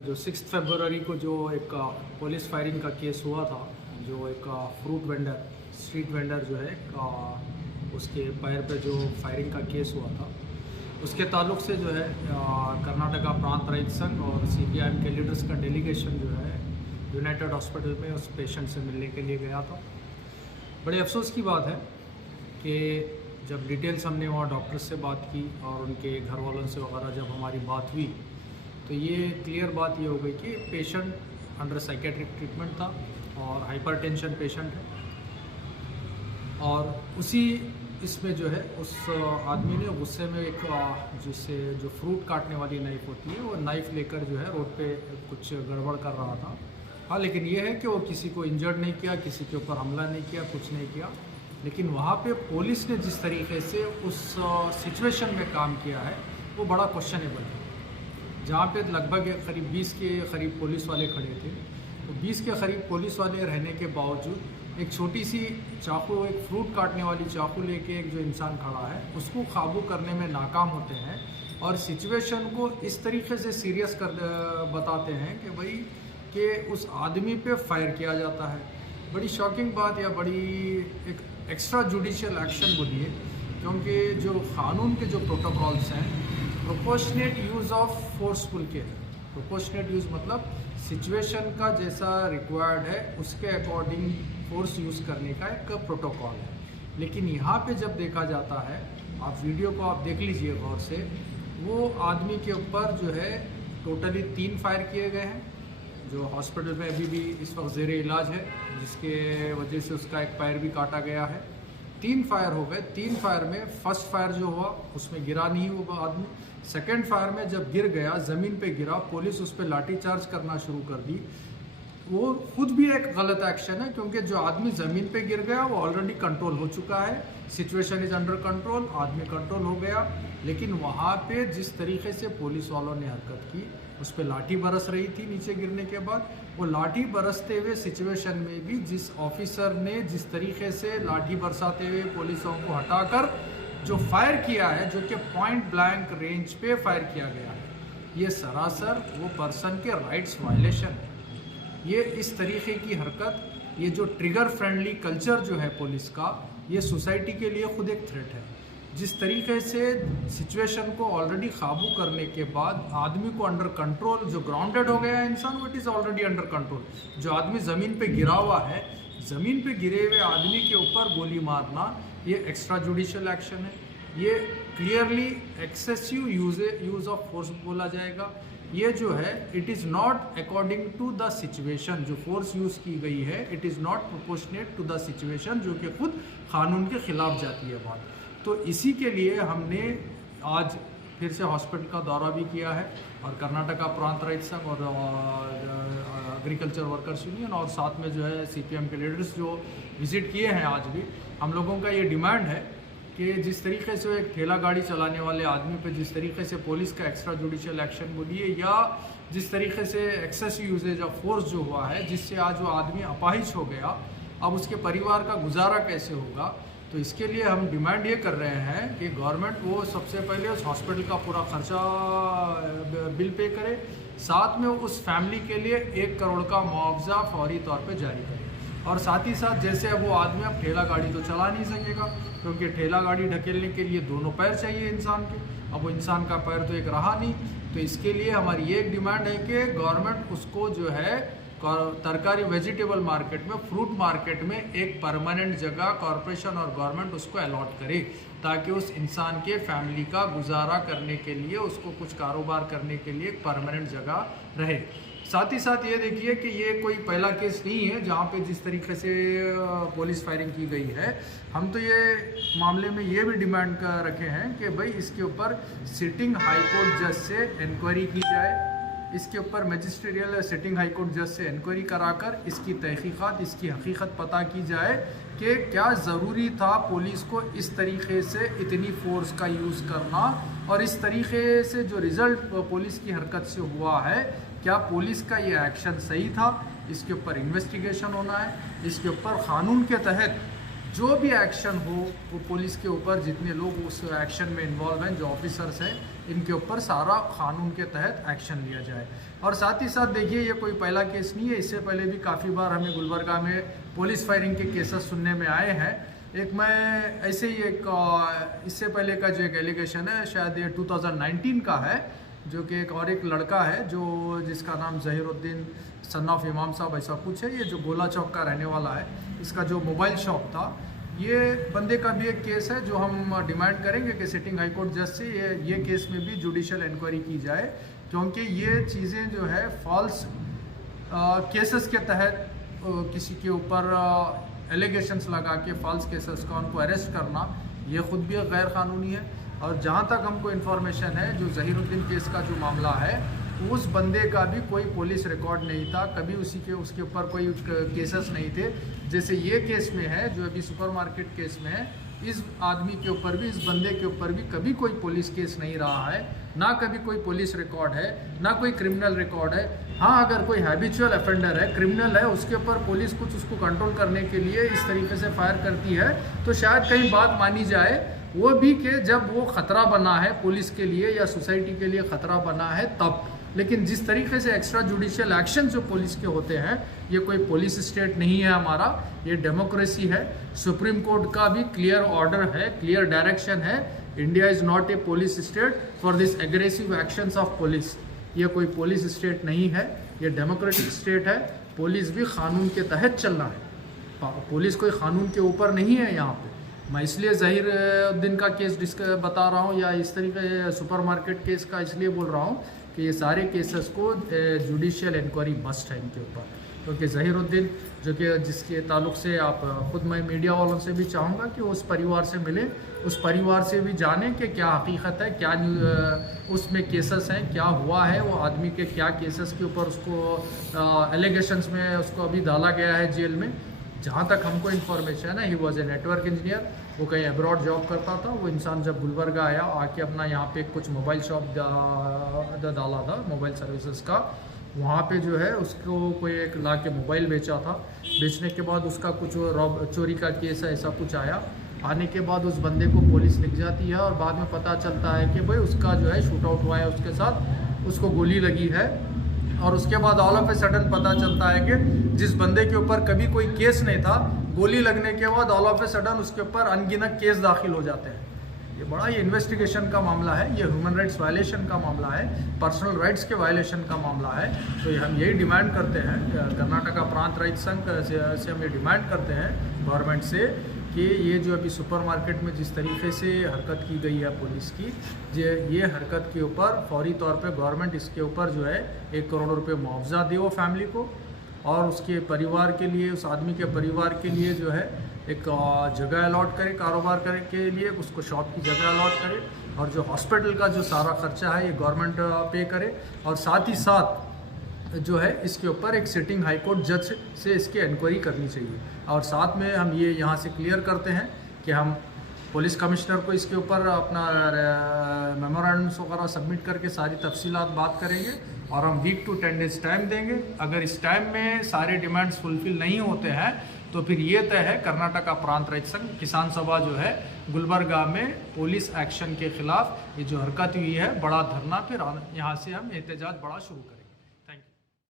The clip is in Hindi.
जो 6 फरवरी को जो एक पुलिस फायरिंग का केस हुआ था, जो एक फ्रूट वेंडर, स्ट्रीट वेंडर जो है उसके पैर पे जो फायरिंग का केस हुआ था, उसके ताल्लुक से जो है कर्नाटका प्रांत रहित संघ और सीपीआईएम के लीडर्स का डेलीगेशन जो है यूनाइटेड हॉस्पिटल में उस पेशेंट से मिलने के लिए गया था। बड़े अफसोस की बात है कि जब डिटेल्स हमने वहाँ डॉक्टर्स से बात की और उनके घर वालों से वगैरह जब हमारी बात हुई, तो ये क्लियर बात ये हो गई कि पेशेंट अंडर साइकेट्रिक ट्रीटमेंट था और हाइपरटेंशन पेशेंट है। और उसी इसमें जो है उस आदमी ने गुस्से में एक जिससे जो फ्रूट काटने वाली नाइफ़ होती है, वो नाइफ़ लेकर जो है रोड पे कुछ गड़बड़ कर रहा था। हाँ, लेकिन ये है कि वो किसी को इंजर्ड नहीं किया, किसी के ऊपर हमला नहीं किया, कुछ नहीं किया। लेकिन वहाँ पे पुलिस ने जिस तरीके से उस सिचुएशन में काम किया है, वो बड़ा क्वेश्चनेबल है। जहाँ पे लगभग करीब 20 के करीब पुलिस वाले खड़े थे, तो 20 के करीब पुलिस वाले रहने के बावजूद एक छोटी सी चाकू, एक फ्रूट काटने वाली चाकू लेके एक जो इंसान खड़ा है, उसको काबू करने में नाकाम होते हैं और सिचुएशन को इस तरीके से सीरियस कर बताते हैं कि भाई कि उस आदमी पे फायर किया जाता है। बड़ी शॉकिंग बात या बड़ी एक एक्स्ट्रा जुडिशियल एक्शन बोलिए, क्योंकि जो कानून के जो प्रोटोकॉल्स हैं, प्रोपोर्शनेट यूज़ ऑफ फोर्सफुल के हैं। प्रोपोर्शनेट यूज़ मतलब सिचुएशन का जैसा रिक्वायर्ड है उसके अकॉर्डिंग फोर्स यूज़ करने का एक प्रोटोकॉल है। लेकिन यहाँ पे जब देखा जाता है, आप वीडियो को आप देख लीजिए गौर से, वो आदमी के ऊपर जो है टोटली 3 फायर किए गए हैं, जो हॉस्पिटल में अभी भी इस वक्त ज़ेरे इलाज है, जिसके वजह से उसका एक पैर भी काटा गया है। 3 फायर हो गए। 3 फायर में फर्स्ट फायर जो हुआ उसमें गिरा नहीं वो आदमी। सेकेंड फायर में जब गिर गया, ज़मीन पे गिरा, पुलिस उस पर लाठीचार्ज करना शुरू कर दी। वो खुद भी एक गलत एक्शन है, क्योंकि जो आदमी ज़मीन पे गिर गया वो ऑलरेडी कंट्रोल हो चुका है, सिचुएशन इज़ अंडर कंट्रोल, आदमी कंट्रोल हो गया। लेकिन वहाँ पे जिस तरीके से पुलिस वालों ने हरकत की, उस पर लाठी बरस रही थी नीचे गिरने के बाद, वो लाठी बरसते हुए सिचुएशन में भी जिस ऑफिसर ने जिस तरीके से लाठी बरसाते हुए पुलिसों को हटाकर जो फायर किया है, जो कि पॉइंट ब्लैंक रेंज पे फायर किया गया है, ये सरासर वो पर्सन के राइट्स वायलेशन है। ये इस तरीके की हरकत, ये जो ट्रिगर फ्रेंडली कल्चर जो है पुलिस का, ये सोसाइटी के लिए खुद एक थ्रेट है। जिस तरीके से सिचुएशन को ऑलरेडी काबू करने के बाद आदमी को अंडर कंट्रोल, जो ग्राउंडेड हो गया है इंसान, वो it is already under control. जो आदमी ज़मीन पे गिरा हुआ है, ज़मीन पे गिरे हुए आदमी के ऊपर गोली मारना, ये एक्स्ट्रा जुडिशियल एक्शन है। ये clearly excessive use of force बोला जाएगा। ये जो है it is not according to the situation, जो फोर्स यूज़ की गई है it is not proportionate to the situation, जो कि खुद कानून के ख़िलाफ़ जाती है बात। तो इसी के लिए हमने आज फिर से हॉस्पिटल का दौरा भी किया है, और कर्नाटका प्रांत रहित संघ और एग्रीकल्चर वर्कर्स यूनियन और साथ में जो है सीपीएम के लीडर्स जो विज़िट किए हैं आज भी, हम लोगों का ये डिमांड है कि जिस तरीके से एक ठेला गाड़ी चलाने वाले आदमी पे जिस तरीके से पुलिस का एक्स्ट्रा जुडिशियल एक्शन बोलिए, या जिस तरीके से एक्सेसिव यूजेज ऑफ फोर्स जो हुआ है, जिससे आज वो आदमी अपाहिज हो गया, अब उसके परिवार का गुजारा कैसे होगा। तो इसके लिए हम डिमांड ये कर रहे हैं कि गवर्नमेंट वो सबसे पहले उस हॉस्पिटल का पूरा खर्चा बिल पे करे, साथ में उस फैमिली के लिए 1 करोड़ का मुआवजा फौरी तौर पे जारी करे। और साथ ही साथ जैसे अब वो आदमी अब ठेला गाड़ी तो चला नहीं सकेगा, क्योंकि ठेला गाड़ी ढकेलने के लिए दोनों पैर चाहिए इंसान के, अब वो इंसान का पैर तो एक रहा नहीं। तो इसके लिए हमारी ये एक डिमांड है कि गवर्नमेंट उसको जो है तरकारी वेजिटेबल मार्केट में, फ्रूट मार्केट में एक परमानेंट जगह कॉरपोरेशन और गवर्नमेंट उसको अलॉट करे, ताकि उस इंसान के फैमिली का गुजारा करने के लिए, उसको कुछ कारोबार करने के लिए एक परमानेंट जगह रहे। साथ ही साथ ये देखिए कि ये कोई पहला केस नहीं है जहाँ पे जिस तरीके से पुलिस फायरिंग की गई है। हम तो ये मामले में ये भी डिमांड कर रखे हैं कि भाई इसके ऊपर सिटिंग हाई कोर्ट जज से इंक्वायरी की जाए, इसके ऊपर मजिस्ट्रियल सिटिंग हाई कोर्ट जज से इंक्वायरी कराकर इसकी तहकीकात, इसकी हकीकत पता की जाए कि क्या ज़रूरी था पुलिस को इस तरीके से इतनी फोर्स का यूज़ करना, और इस तरीके से जो रिज़ल्ट पुलिस की हरकत से हुआ है, क्या पुलिस का ये एक्शन सही था। इसके ऊपर इन्वेस्टिगेशन होना है, इसके ऊपर कानून के तहत जो भी एक्शन हो वो पुलिस के ऊपर, जितने लोग उस एक्शन में इन्वॉल्व हैं, जो ऑफिसर्स हैं, इनके ऊपर सारा कानून के तहत एक्शन लिया जाए। और साथ ही साथ देखिए, ये कोई पहला केस नहीं है, इससे पहले भी काफ़ी बार हमें गुलबर्गा में पुलिस फायरिंग के केसेस सुनने में आए हैं। एक मैं ऐसे ही इससे पहले का जो एक एलिगेशन है, शायद ये 2019 का है, जो कि एक लड़का है जिसका नाम ज़हीरुद्दीन सन ऑफ इमाम साहब ऐसा कुछ है, ये जो गोला चौक का रहने वाला है। इसका जो मोबाइल शॉप था, ये बंदे का भी एक केस है जो हम डिमांड करेंगे कि सिटिंग हाई कोर्ट जज से ये केस में भी जुडिशियल इंक्वायरी की जाए, क्योंकि ये चीज़ें जो है फॉल्स केसेस के तहत किसी के ऊपर एलिगेशंस लगा के फॉल्स केसेस का उनको अरेस्ट करना, ये ख़ुद भी गैर कानूनी है। और जहाँ तक हमको इन्फॉर्मेशन है, जो ज़हीरुद्दीन केस का जो मामला है, उस बंदे का भी कोई पुलिस रिकॉर्ड नहीं था, कभी उसके ऊपर कोई केसेस नहीं थे। जैसे ये केस में है, जो अभी सुपरमार्केट केस में है, इस आदमी के ऊपर भी, इस बंदे के ऊपर भी कभी कोई पुलिस केस नहीं रहा है, ना कभी कोई पुलिस रिकॉर्ड है, ना कोई क्रिमिनल रिकॉर्ड है। हाँ, अगर कोई हैबिचुअल ऑफेंडर है, क्रिमिनल है, उसके ऊपर पुलिस कुछ उसको कंट्रोल करने के लिए इस तरीके से फायर करती है, तो शायद कहीं बात मानी जाए, वो भी कि जब वो ख़तरा बना है पुलिस के लिए या सोसाइटी के लिए ख़तरा बना है तब। लेकिन जिस तरीके से एक्स्ट्रा जुडिशियल एक्शन जो पुलिस के होते हैं, ये कोई पुलिस स्टेट नहीं है हमारा, ये डेमोक्रेसी है। सुप्रीम कोर्ट का भी क्लियर ऑर्डर है, क्लियर डायरेक्शन है, India is not a police state for this aggressive actions of police. ये कोई पुलिस स्टेट नहीं है, ये डेमोक्रेटिक स्टेट है। पुलिस भी कानून के तहत चलना है, पुलिस कोई कानून के ऊपर नहीं है यहाँ पे। मैं इसलिए ज़हीरुद्दीन का केस बता रहा हूँ, या इस तरीके सुपरमार्केट केस का इसलिए बोल रहा हूँ कि ये सारे केसेस को जुडिशियल इंक्वायरी मस्ट है इनके ऊपर। क्योंकि ज़हीरुद्दीन जिसके ताल्लुक से आप खुद, मैं मीडिया वालों से भी चाहूँगा कि उस परिवार से मिले, उस परिवार से भी जानें कि क्या हकीकत है, क्या उसमें केसेस हैं, क्या हुआ है, वो आदमी के क्या केसेस के ऊपर उसको एलिगेशंस में उसको अभी डाला गया है जेल में। जहाँ तक हमको इन्फॉर्मेशन है, he was a network engineer, वो कहीं अब्रॉड जॉब करता था। वो इंसान जब गुलबर्गा आया, आके अपना यहाँ पे कुछ मोबाइल शॉप डाला था, मोबाइल सर्विसेज का। वहाँ पे जो है उसको कोई एक ला के मोबाइल बेचा था। बेचने के बाद उसका कुछ चोरी का केस है, ऐसा कुछ आया। आने के बाद उस बंदे को पुलिस लिख जाती है, और बाद में पता चलता है कि भाई उसका जो है शूट आउट हुआ है उसके साथ, उसको गोली लगी है। और उसके बाद ऑल ऑफ ए सडन पता चलता है कि जिस बंदे के ऊपर कभी कोई केस नहीं था, गोली लगने के बाद ऑल ऑफ ए सडन उसके ऊपर अनगिनत केस दाखिल हो जाते हैं। ये बड़ा ये इन्वेस्टिगेशन का मामला है, ये ह्यूमन राइट्स वायलेशन का मामला है, पर्सनल राइट्स के वायलेशन का मामला है। तो हम यही डिमांड करते हैं, कर्नाटका प्रांत राइट संघ से हम ये डिमांड करते हैं गवर्नमेंट से कि ये जो अभी सुपरमार्केट में जिस तरीके से हरकत की गई है पुलिस की, ये हरकत के ऊपर फौरी तौर पे गवर्नमेंट इसके ऊपर जो है 1 करोड़ रुपए मुआवजा दे वो फैमिली को, और उसके परिवार के लिए, उस आदमी के परिवार के लिए जो है एक जगह अलॉट करे, कारोबार करे के लिए उसको शॉप की जगह अलॉट करे, और जो हॉस्पिटल का जो सारा खर्चा है ये गवर्नमेंट पे करे। और साथ ही साथ जो है इसके ऊपर एक सिटिंग हाई कोर्ट जज से इसकी इंक्वायरी करनी चाहिए। और साथ में हम ये यहाँ से क्लियर करते हैं कि हम पुलिस कमिश्नर को इसके ऊपर अपना मेमोरेंडम्स वगैरह सबमिट करके सारी तफसीलात बात करेंगे, और हम वीक टू 10 डेज टाइम देंगे। अगर इस टाइम में सारे डिमांड्स फुलफिल नहीं होते हैं तो फिर ये तय है, कर्नाटका प्रांत राइट संघ किसान सभा जो है गुलबर्गा में पुलिस एक्शन के खिलाफ ये जो हरकत हुई है, बड़ा धरना, फिर यहाँ से हम एहतजाज बड़ा शुरू करें।